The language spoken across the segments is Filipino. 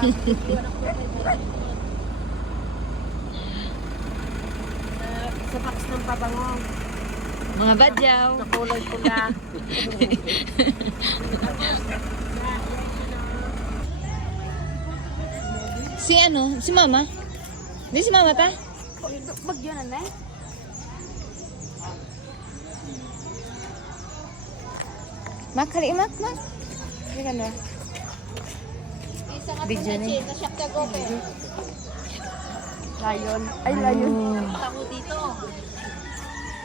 Sa box ng pabango. Mga badyaw. Sa kulay pula. Si ano? Si mama? Di si mama ta? Bagyo na na eh. Mak, halimak, mak. Hindi ka na. Video na. Layon. Ay, layon. Ako dito.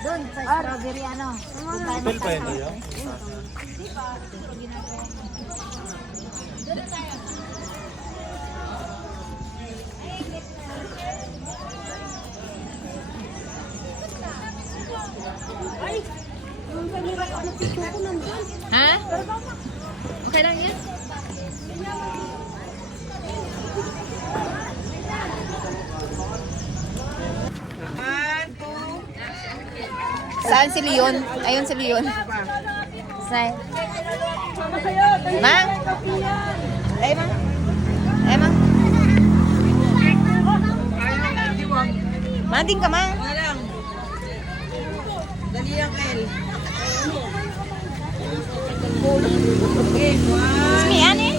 Doon, sa strawberry ano. Hotel pa yun yun? Ha? Okay lang yan? Saan si Leon? Ayun si Leon. Saan? Mang? Ay, Mang? Ay, Mang? Manding ka, Mang? Dali lang, El. Smi, ani?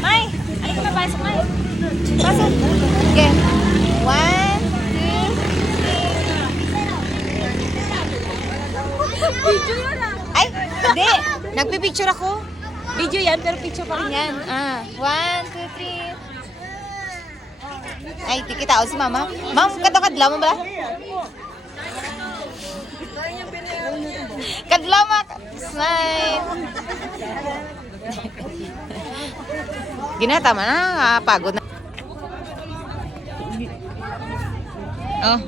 May? Ano ka mapasok, May? Pasok. Okay. 1, 2, 3. Ay, hindi. Nagpipicture ako. Video yan, pero picture pa rin yan. 1, 2, 3. Ay, tikita si mama. Ma'am, kadlaw mo ba? Kadlaw mo. Smile. Ginatama na, pagod na. Oh.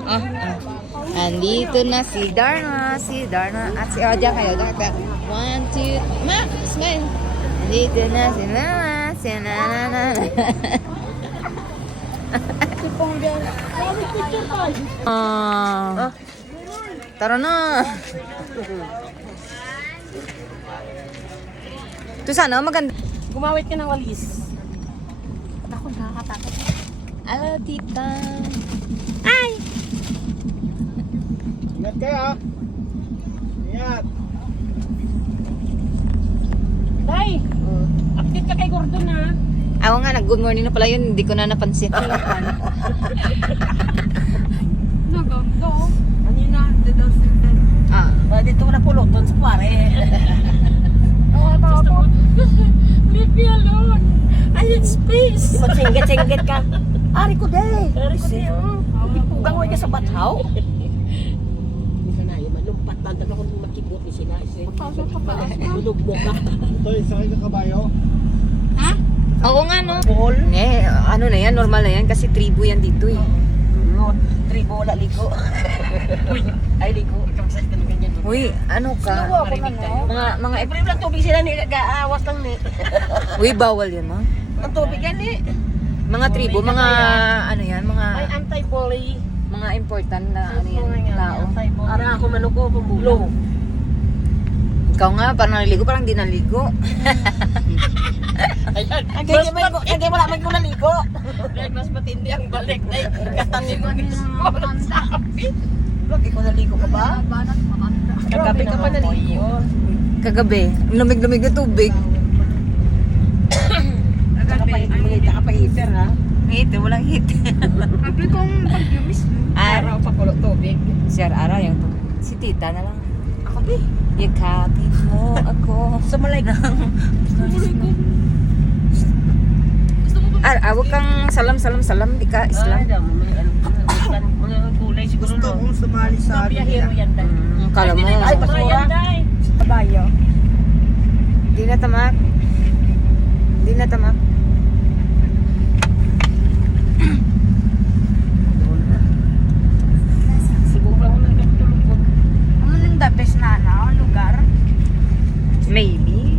Andito na si Darna at si Oja kayo. 1, 2, ma, smile. Andito na si Mama, si Nana. Tara na. Ito sana, maganda. Gumawit ka ng walis. Ako nakakatakot. Hello, tita. Ingat kayo ah. Ingat. Day, update ka kay Gordon ha. Ako nga, nag-good morning na pala yun. Hindi ko na napansin. Naganda. Ano yun na? Daw center. Dito ko na pulot doon sa pare. Leave me alone. I need space. Magsingget-singget ka. Ari ko day. Ari ko day. Ipugang ka sa bathaw. Bisa na yun. Malumpat lang. Dalo ko makibot ni sila. Tulog mo ka. Ito, isakay ka kabayo. Oo nga, no? Ball. Ano na yan, normal na yan. Kasi tribo yan dito eh. Tribo wala ligo. Ay ligo. Uy, ano ka? Mga Ay, pero lang tubig sila ni gaawas lang ni. Uy, bawal yan, ma. Ang tubig yan ni. Mga tribo, mga ano yan, May anti-bully. mga important na ano yan, tao. Ara ako manuko pumbulo. Ikaw nga, parang naligo, parang di naligo. Kaya wala may kung naligo. Mas matindi ang balik. Ay, katangin mo mismo. Lagi ko naligo ka ba? Kagabi ka pa naligo. Kagabi, lumig-lumig na tubig. Nakapahiter ha? Heater, walang heater. Sabi kong pag-yumis. Araw pa kulot tubig. Si Ara, yung tubig. Si tita na lang. Ako di. Yakapin mo ako. Sumalay ka. Huwag kang salam. Di ka Islam. Mga gulay siguro no. Gusto kong sumali sa amin. Biyahero yan dahil. Kala mo. Ay, basura. Bayo. Di na tamak. Siguro ako nagtulog ko. Ano yung the best na lugar? Maybe.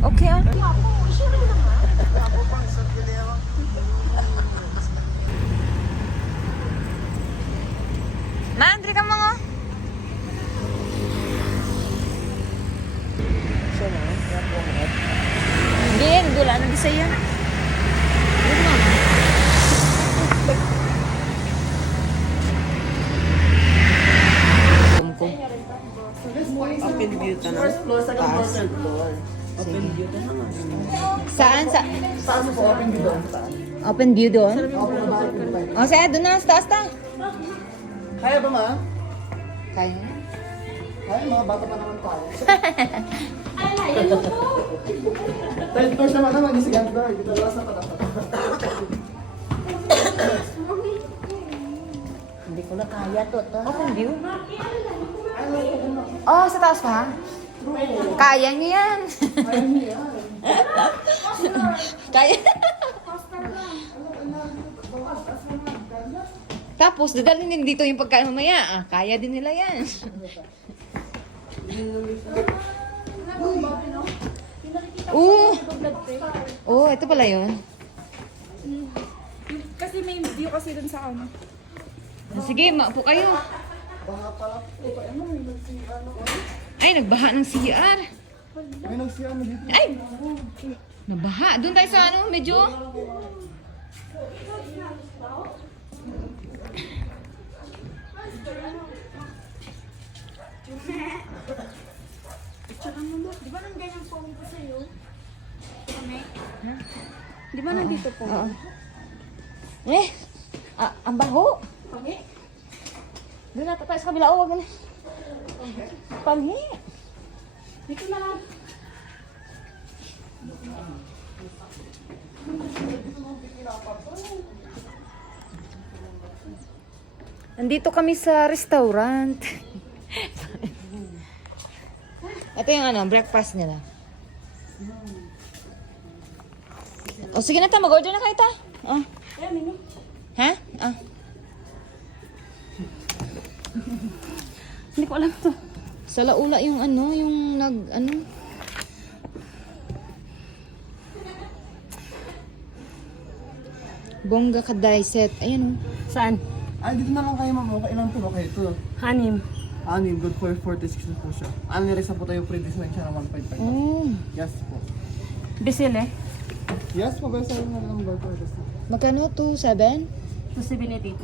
Okay ah. Mandri ka mga. Hindi yan, dulan. Bisaya. Ano ma'am? Open view ka na. First floor, second floor, third floor. Open view ka naman. Saan? Saan po open view doon? Open view doon? O, sige, doon na. Sa taas ta. Kaya ba, ma? Kaya. Kaya, mga bata pa naman tayo. Third floor naman, yung second floor. Dito last na pala. Hindi ko na kaya to. Open view? Oh, sa taas pa? Kaya niyo yan. Kaya. Tapos, dadalhin din dito yung pagkain mamaya. Ah, kaya din nila yan. Oh, ito pala yun. Kasi may view kasi dun sa ano. Sige, maupo kayo. Ay, nagbaha ng CR. May nagsiya mo dito. Ay! Nabaha. Doon tayo sa ano, medyo. Di ba nandiyan yung phone ko sa'yo? Di ba nandito po? Oo. Ang baho. Doon natin tayo sa kabila. Huwag na. Panghi. Dito na lang. Nandito kami sa restaurant. Ito yung ano, breakfast nila. O sige na ta, mag-order na kayo ta. Oh. Ha? Ah. Hindi ko alam to. Sa laula yung ano, yung Bongga Kadaiset. Ayan o. Saan? Ay, dito na lang kayo, ma'am. Okay lang po ba kayo ito? Hanim. Anim, good for 46 na po siya. Anirisa po tayo pre-design siya ng 1.5. Oh. Yes po. Bisil eh. Yes po, basta yung nalang good for this. Magkano? 2.7? 278.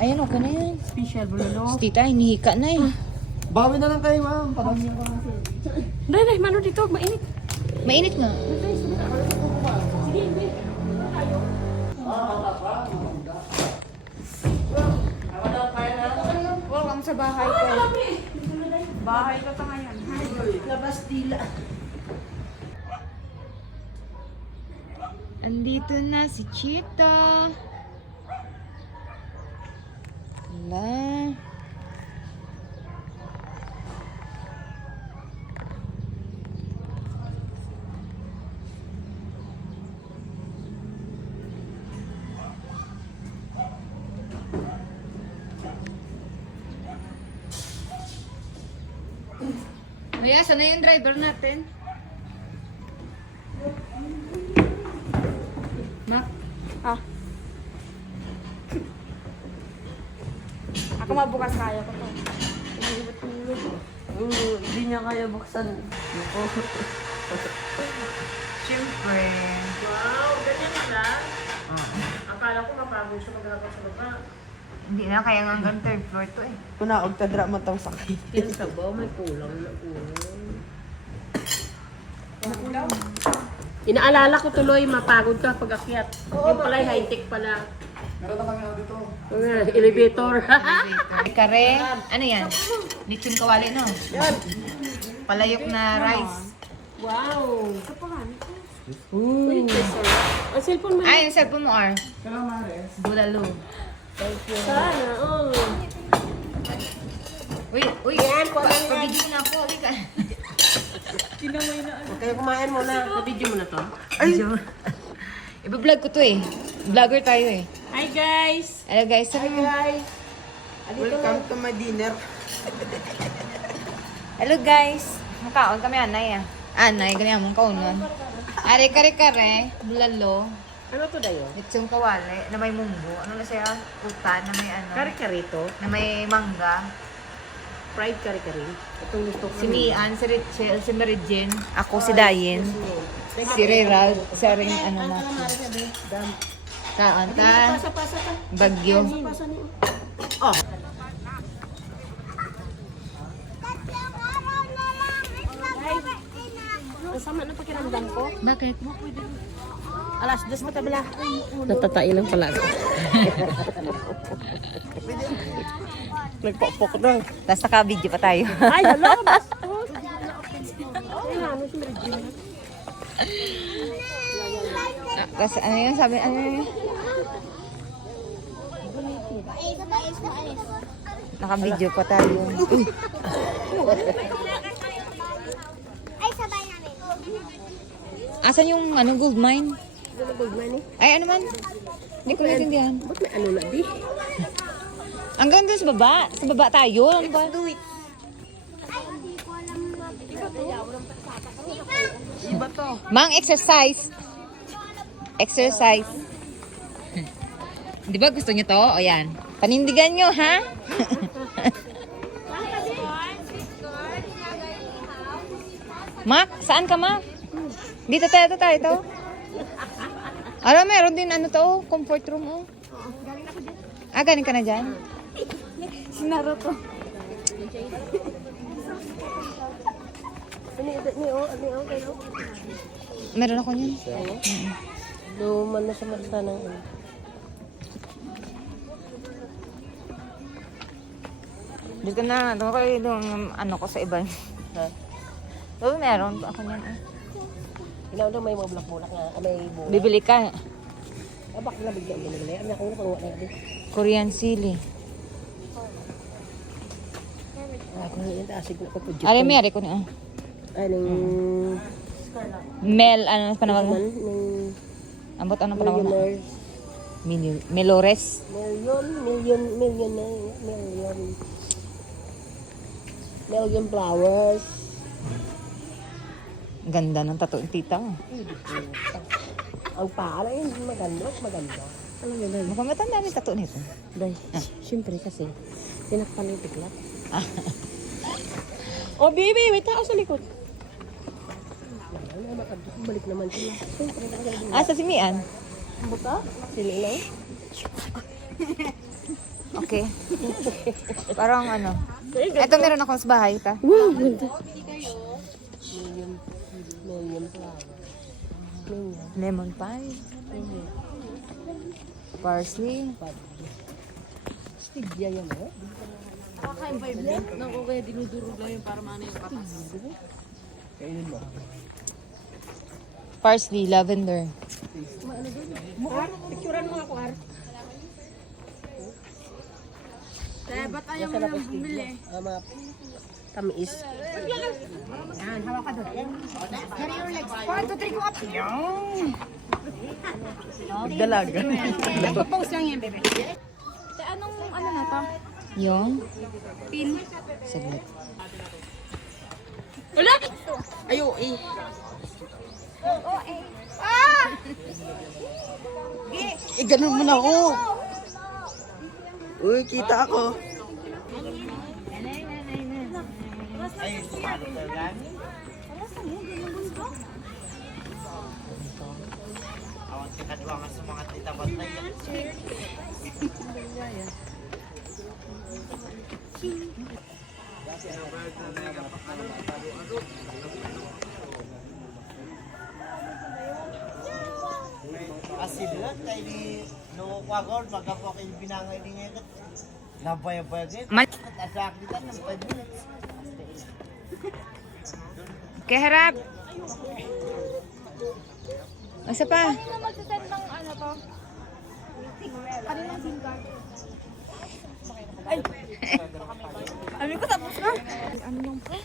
Ayan, okay na yan. Special bulalo. Tita, hinihika na eh. Bawi na lang kayo, ma'am. Parang yung kami Dahil, mano dito, mainit. Mainit nga. Welcome sa bahay ko. Bahay ko ito ngayon. Labas dila. Andito na si Chito. Wala. Maya, sana yung driver natin? Mak? Ah. Ako mabukas kaya ko to. Hindi niya kaya buksan. Naku. Siyempre. Wow, ganyan na. Akala ko mapagod siya maglakad sa baba. Hindi na, kaya nga hanggang third floor to eh. Kunaog ta drama tang sakay. Yan sa ba, may kulang na kulang. Inaalala ko tuloy, mapagod ka pag akyat. Yung pala, high-tech pala. Meron na kami na dito. Elevator. Kare, ano yan? Lechon kawali, no? Yan. Palayok na rice. Wow. Uy, ang cellphone mo. Ay, yung cellphone mo, R. Kailan, Maris? Bulalo. Sana, oh. Uy, yan, pag-video na ako. Halika. Huwag kayo kumain muna. Na-video mo na to. Iba-vlog ko to eh. Vlogger tayo eh. Hi guys! Hello guys. Hi Guys, welcome to my dinner. Hello guys. Makaon kami anay ah. Anay, ganyan mong kaunon. Are kare-kare, bulalo, Ano to dayo? lechong kawali, na may munggo. Ano na siya? Puta, na may ano. Kari-kari to. Na may mangga. Fried kari-kari. Itong gusto ko. Si Mian, si Richel, si Mary Jane. Ako si Dayen. Si Rirald, siya rin ano natin. Kaanta, Pasa-pasa ka. Bagyo. Pasa niyo. Masama na pakiramdam ko. Bakit? Alas 2 na kabila. Natatai lang pala ako. Nagpokpok na. Tapos naka-video pa tayo. Ay, hala, bas. Ay, ano si Regina? Tapos ano yun, sabi, ano yun? Naka-video pa tayo. Uy, Ay, sabay namin. asan yung ano, gold mine? Ano gold money? Ay, ano man? Hindi ko naintindihan. Ba't may ano na di? Hanggang doon sa baba. Sa baba tayo. Ano ba? Iba to. Mang exercise. Exercise. Di ba gusto niyo to? O yan. Panindigan nyo, ha? Mak, saan ka, Mak? Dito tayo, ito. Alam, meron din ano to, comfort room, oh. Ah, galing ka na dyan? Sinaro to. Ano kayo? Meron ako niyan. Luman na sa mata ng ano. Dito na, doon ko yung ano ko sa iba. Ha? Oo, meron ako niyan. Eh. Ilaw daw may mga bulak-bulak nga. May bunga. Bibili ka. Abak na bigla mo nila. Ang ako na panguha na yun. Korean sili. Ako na yun. Asig na ko po. Ari, may ko na. Ay, nung... Mel, ano panawag mo? Nung... Ambot, ano panawag mo? Millionaires. Melores. Million flowers. Ganda ng tattoo ng tita. Ang paa na yun, maganda. Alam mo na yun. Mukhang matanda yung tattoo nito. Day, siyempre kasi, tinakpan yung tiklat. Oh, baby, may tao sa likod. Balik naman sila. Siyempre, nakagalitin. Ah, sa simian? Buka? Sila lang. Okay. Parang ano. Ito meron ako sa bahay, ta. Wow, ganda. Million flowers. Lemon pie. Parsley. Stigya yan, eh. Parsley, lavender. Picturean mo ako, Ar. Ba't ayaw mo nang bumili? Mga tamis. Yan, hawak ka doon. Carry your legs. 1, 2, 3, go up. Dalaga. Nagpo-post lang yan, bebe. Anong ano na to? Yung? Pin. Saglit. Wala! Ayo, eh. Ah! Ganun mo na ako. Uy, kita ako. Asilat kay di no kwagor magapok yung binangay din niya. Nabaya-baya din. Asak dito ng 5 minutes. Okay, harap. Isa pa. Ano magsasend ng ano to? Kaninang SIM card? Ano ko tapos na? Ano yung po?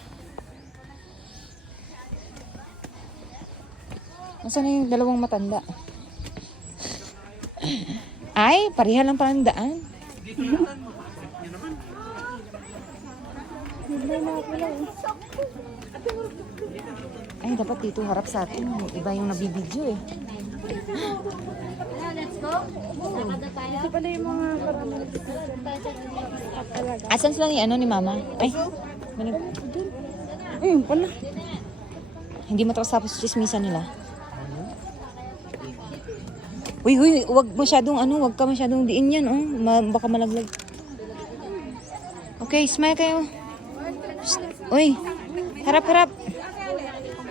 Nasaan na yung dalawang matanda? Ay, pareha lang pala ng daan. Ay, dapat dito harap sa atin. Iba yung nabibidyo eh. Let's go. Ito pala yung mga karamang talaga. Asan sila ni ano ni mama? Ay, Pala. hindi matapos tapos chismisan nila. Uy, wag ka masyadong diin yan, oh. Baka malaglag. Okay, smile kayo. Shh. Uy, harap.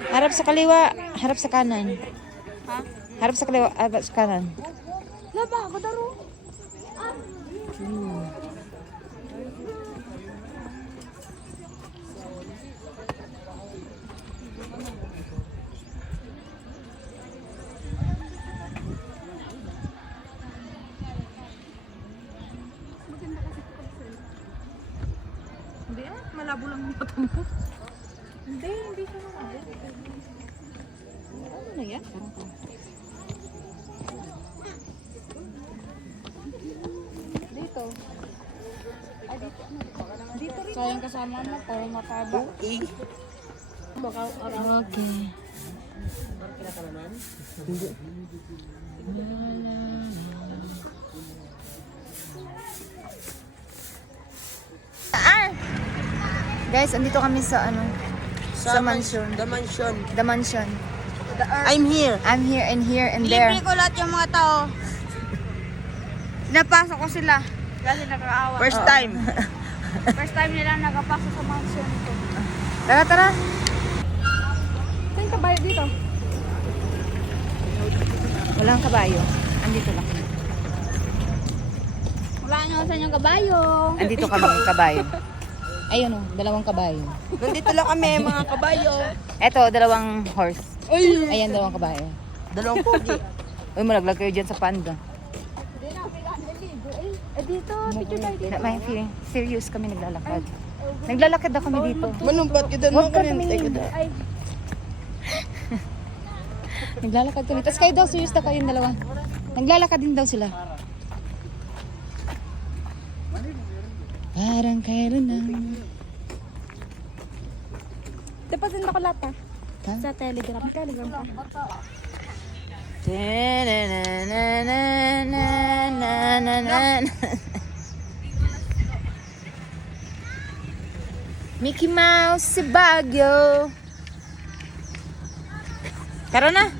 Harap sa kaliwa, harap sa kanan. Harap sa kaliwa, harap sa kanan. Laba, ako daro. Hindi malabo lang yung mata mo. Hindi siya malabo. Ano na yan? Dito. Ay, dito. Dito rin. Sayang kasama mo para mataba. Okay. Guys, andito kami sa sa mansion. The mansion. The mansion. I'm here. I'm here and there. Libre ko lahat yung mga tao. Napasok ko sila. Kasi nakakaawa. First time. First time nila nakapasok sa mansion ko. Tara. Saan ka ba dito? Walang kabayo. Andito lang. Wala nyo sa inyong kabayo. Andito kami, kabayo. Ayun oh, 2 kabayo. Nandito lang kami, mga kabayo. Eto, 2 horse. Ayan, 2 kabayo. 2 pogi. Uy, malaglag kayo dyan sa panda. Eh dito, picture tayo dito. May feeling, serious kami naglalakad. Naglalakad na kami dito. Manumpat ka doon, Huwag ka makanintay ka tumingin. doon. Ay, Naglalakad kami. Tapos kayo daw, serious na kayong 2. Naglalakad din daw sila. Parang kailan na. dapatin ako lahat ha. Ha? Sa Telegram. Telegram pa. Mickey Mouse si Baguio. Tara na.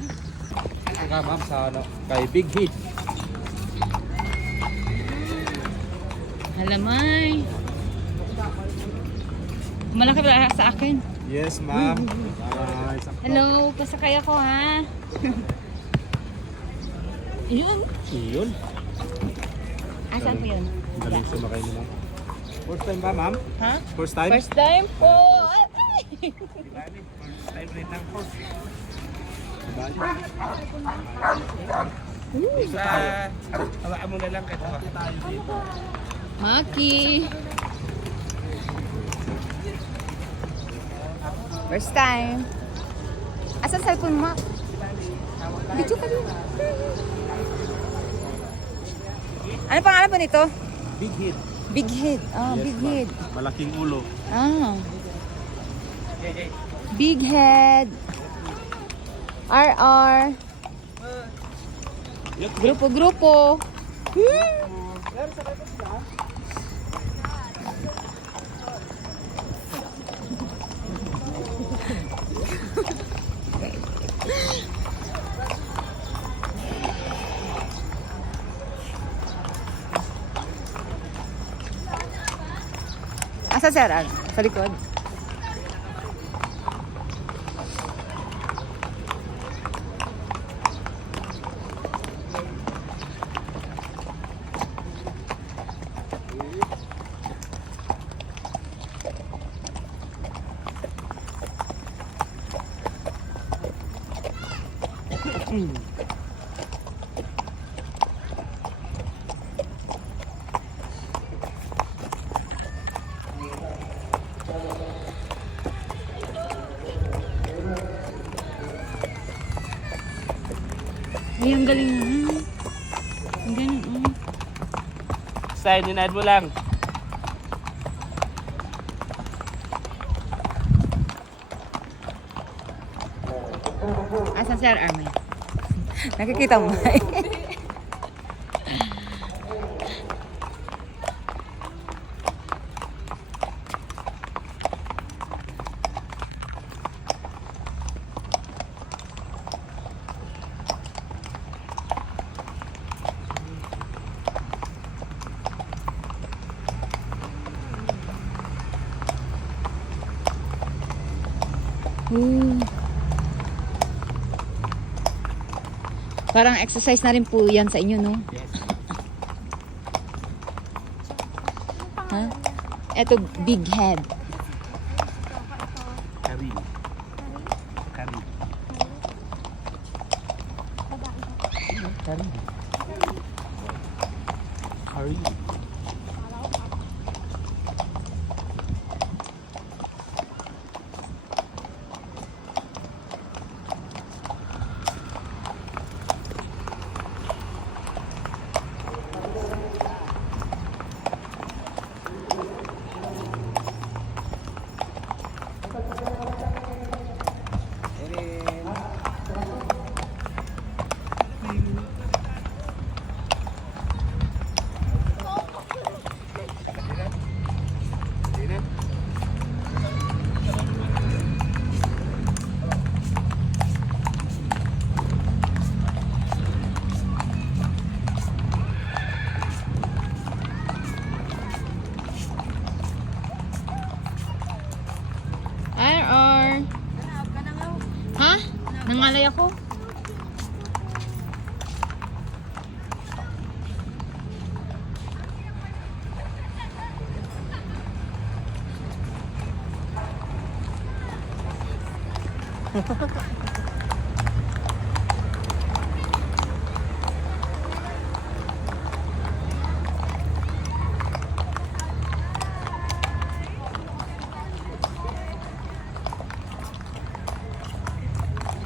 Nga ma'am sa kay Big Hit. Halamay. Malaki ba sa akin? Yes ma'am. Hello, pasakay ako ha. Yun. Iyon. Asan po yun? Galing sumakay nila. First time ba ma'am? Ha? First time? First time po. First time rin lang po. Hawaan mo na lang kahit hawak tayo dito. Maki. First time. Asan cellphone mo? Video ka din. Ano pangalan po nito? Big Hit. Big Head. Ah, Yes, Big ma'am. Head. Malaking ulo. Ah. Big Head. RR. Grupo-grupo. Asa sir? Sa likod. Ay, ang galing na. Ang galing. Sign, inaad mo lang. Asan sir Armin? Nakikita mo? Parang exercise na rin po yan sa inyo, no? Ha? Eto, big head. Karin. Karin. Karin. Karin. RR. Ha? Nangalay ako?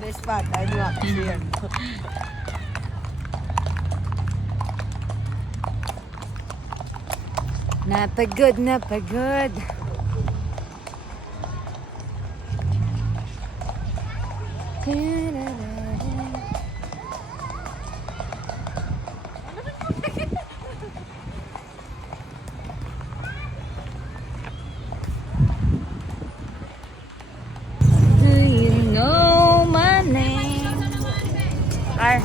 This spot, I'm not here. Napagod, napagod. Do you know my name? Car.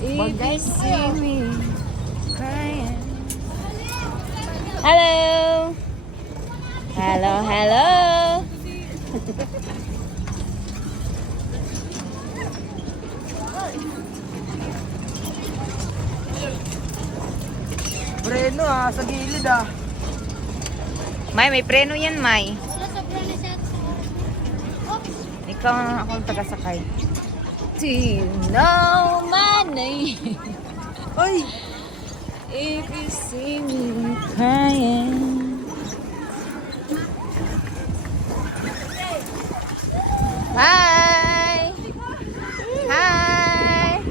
If you see me crying. Hello. Hello, hello. Preno sa gilid May preno yan, May. Ikaw ang akong taga-sakay. Do you know my name? Ay! If you see me crying. Hi! Hi!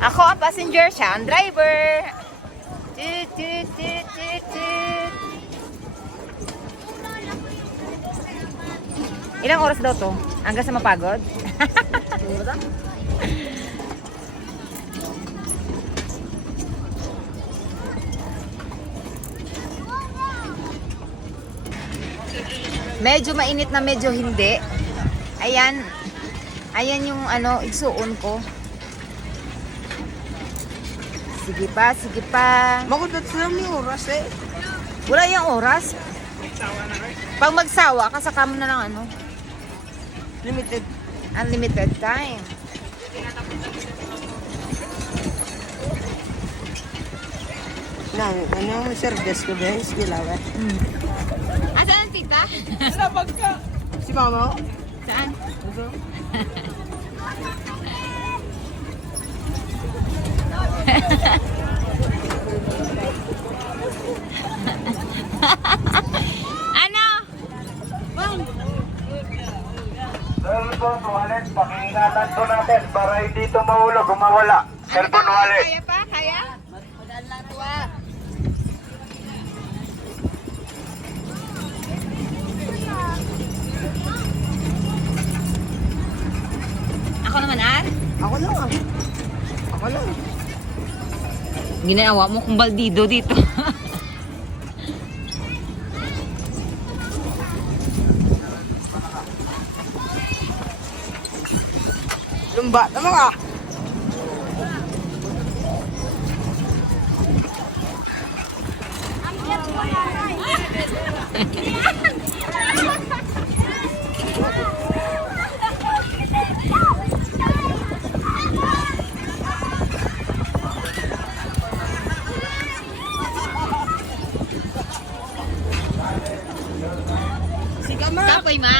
Ako ang passenger, siya ang driver. Toot, toot, toot, toot, toot. Ilang oras daw to? Hanggang sa mapagod? Medyo mainit na medyo hindi. Ayan. Ayan yung ano, igsuon ko. Sige pa, sige pa. Makudat sila yung oras Wala yung oras. Pag magsawa, kasaka mo na lang ano. Limited. Unlimited time. Ano yung service ko ba? Skilaw Asan ang tita? Si mama? Saan? Ano? Cellphone wallet, pakingatan to natin para hindi ito mahulog, gumawala. Cellphone wallet. Kaya pa? Kaya? Ako naman, Ar? Ako lang Ako lang. Ginawa mo kung baldido dito. Lumba naman Kapoy, ma?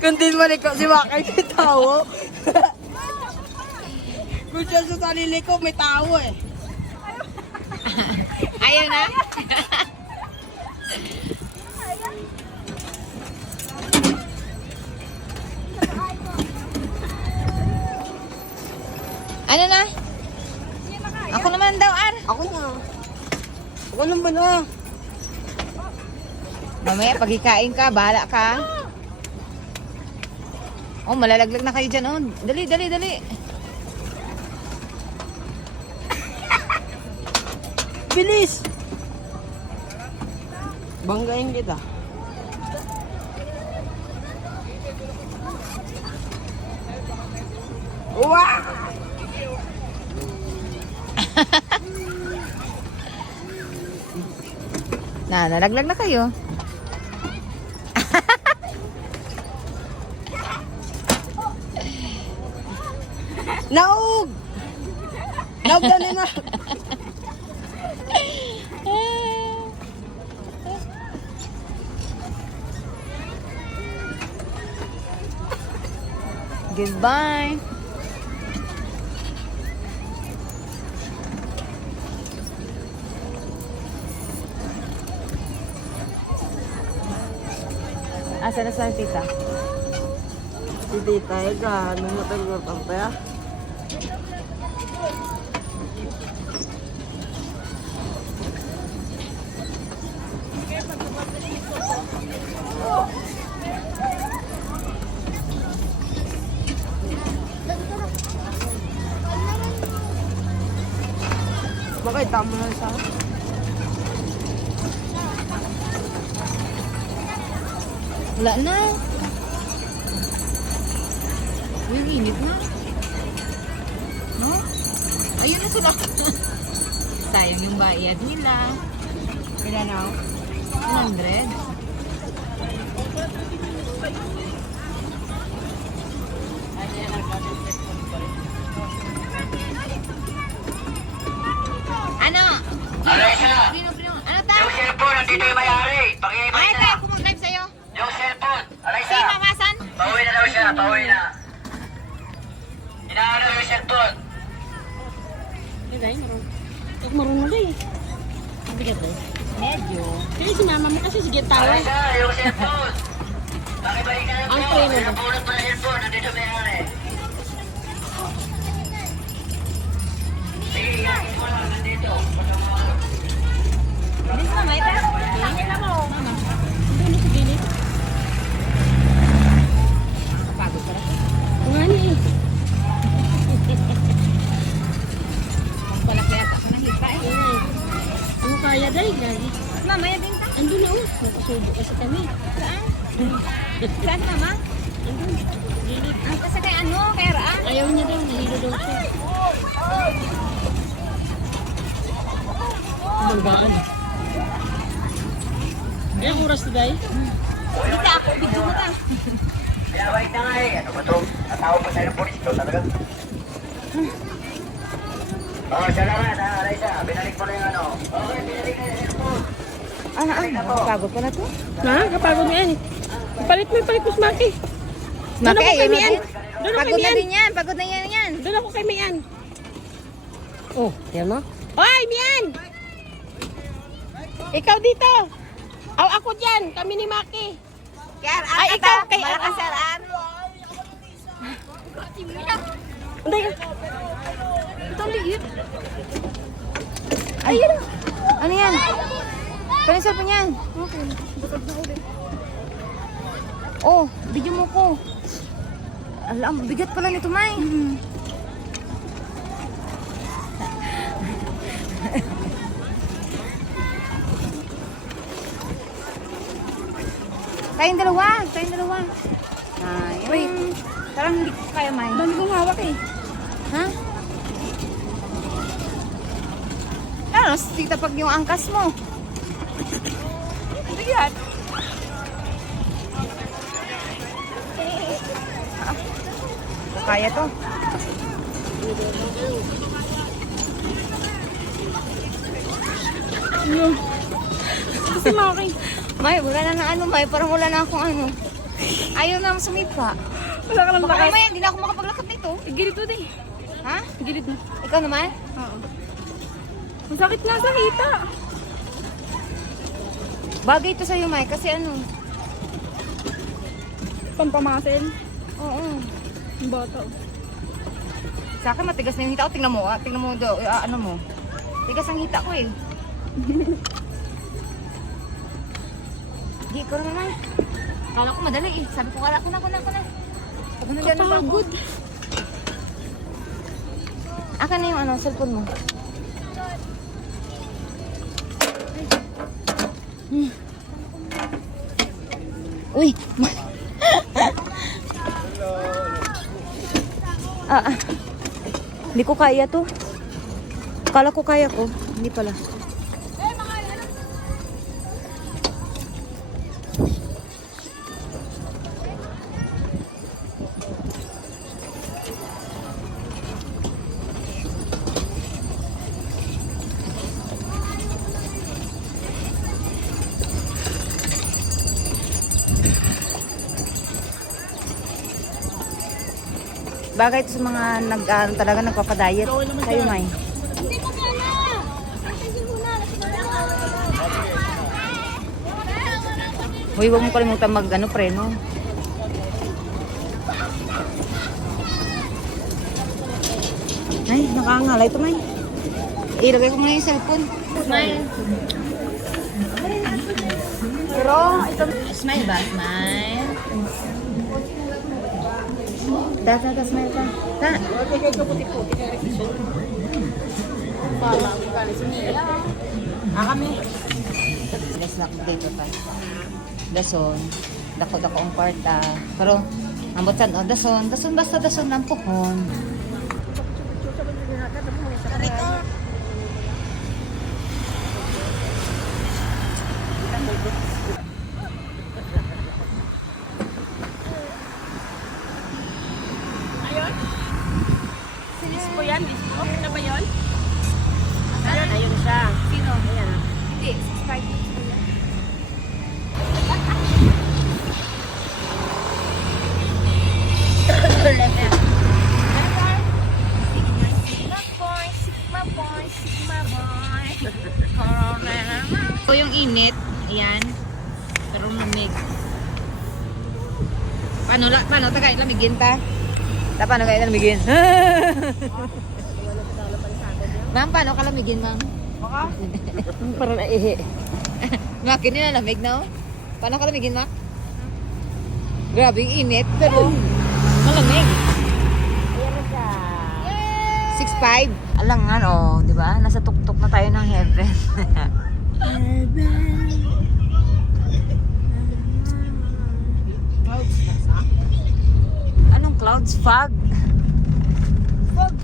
Kuntin mo ko si Makay may tao. Kung siya sa sarili ko, may tao eh. Ayaw na? Ano na? Ako naman daw, Ar. Ako na. Ako naman na. Mamaya, pag ikain ka, bahala ka. Oh, malalaglag na kayo dyan. Oh. Dali, dali, dali. Bilis! Banggain kita. Wow! Nalaglag na kayo. Naog! Naog na nila. Goodbye. Asa na sa tita? Si Tita Ega, nung matagal ang kaya. Bakit tama na sa Wala na. Uy, init na. No? Ayun na sila. Sayang yung bayad nila. Ilan na? 100. Ano? Alaysa! Ano ta? Yung cellphone, nandito yung may-ari. Ay, Pakibay tayo, na. kumag-live sa'yo. Yung cellphone. Alaysa! Si Mamasan? Pauwi na daw siya, pauwi na. Inaano yung cellphone. Hindi tayo, marunong na eh. Bigat eh. Medyo. Kaya si mama mo kasi sige tawa. Alaysa, yung cellphone. Pakibay ka na Ang po. preno. Pinapulot mo na cellphone, nandito may-ari. Sige, yakin mo lang, nandito. Bilis na, may ta? Tingin na mo. Mama. Hindi mo sigilid. Kapagod ka na. Nga ni eh. Magpalaki ata ka ng hipa eh. Ano kaya day, gagi. Mamaya din ka. Andun na oh. Nagpasubo kasi kami. Saan? Saan mama? Andun. Gilid. Ay, kasi kay ano, kay Raan. Ayaw niya daw, nahilo daw siya. Banggaan. Ilang oras na day? Dito ako, video mo ta. Pinabalik na nga eh. Ano ba to? Natawag pa sa'yo ng polis to talaga. Oh, salamat ha, Alaysa. Binalik mo na yung ano. Okay, binalik na yung cellphone. Pagod ka na to? Ha? Kapagod mo yan eh. Palit mo si Maki. Doon ako kay Mian. Doon ako kay Pagod na Mian. din yan, pagod na yan. Doon ako kay Mian. Oh, yan mo. Oy, Mian! Ikaw dito. Aw, ako dyan. Kami ni Maki. Kaya Raan Ay, ikaw kay Malakas Raan. si Raan. Hindi. Ito ang liit. Ayun. Ano yan? Kano yung cellphone yan? Okay. Bukod na ulit. Oh, video mo ko. Alam, bigat pala nito, May. Tayong dalawa. Ayan. Wait. Parang hindi ko kaya, May. Dami kong hawak eh. Ha? Ano, tita pag yung angkas mo. Hindi yan. Kaya to. Kasi Maki. May, wala na ano, May. Parang wala na akong ano. Ayaw na sumipa. Wala ka lang Baka lakas. mamaya, hindi na ako makapaglakad nito. Gilid mo din. Ha? Gilid mo. Ikaw naman? Oo. Ang sakit nga sa hita. Bagay ito sa'yo, May. Kasi ano. Pampamasin. Oo. Ang bata. Sa akin, matigas na yung hita ko. Tingnan mo, tingnan mo do, ano mo. Tigas ang hita ko eh. Hindi, ikaw naman, May. Kala ko madali eh. Sabi ko, kala ko na. Pag nandiyan na ba ako? Kapagod. Akin na yung ano, cellphone mo. Uy! Hindi ko kaya to. Kala ko kaya ko. Hindi pala. Bagay ito sa mga talaga nagpapadayet. Kayo, May. Uy, huwag mo kalimutan preno. Ay, nakakangalay ito, May. Ilagay ko muna yung cellphone. Smile. Pero, ito... Smile ba? Smile. Smile ka. Ta. Kami. Guys, dito pa. Dason. Dako-dako ang kwarta. Pero, ambot saan, dason. Dason, basta dason ng pohon. Disco yan, disco. Ano ba yun? Ayun siya. Sino? Ayan. Hindi, 6'5". Ito yung init, ayan. Pero lumig. Paano tayo lamigin ta? Paano kayo lamigin? Ma'am, paano ka lamigin, ma'am? Parang naihi. Makin nilalamig na, oh. Paano ka lamigin, Mac? Grabe yung init, pero malamig. 6'5". Alangan, oh, di ba? Nasa tuktok na tayo ng heaven. Anong clouds? Fog? Fog?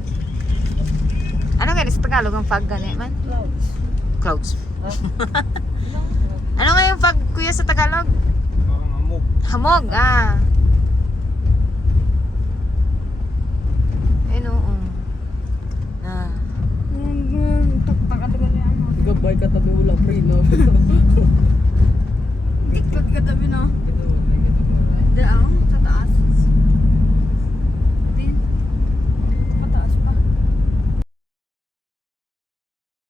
Ano kaya sa Tagalog ang fog gani man? Clouds. Ano nga yung fog, kuya, sa Tagalog? Hamog. Hamog, ah. Ayun, oo. Ah. Gabay ka tabi wala preno. Tiktot ka tabi na. Daang.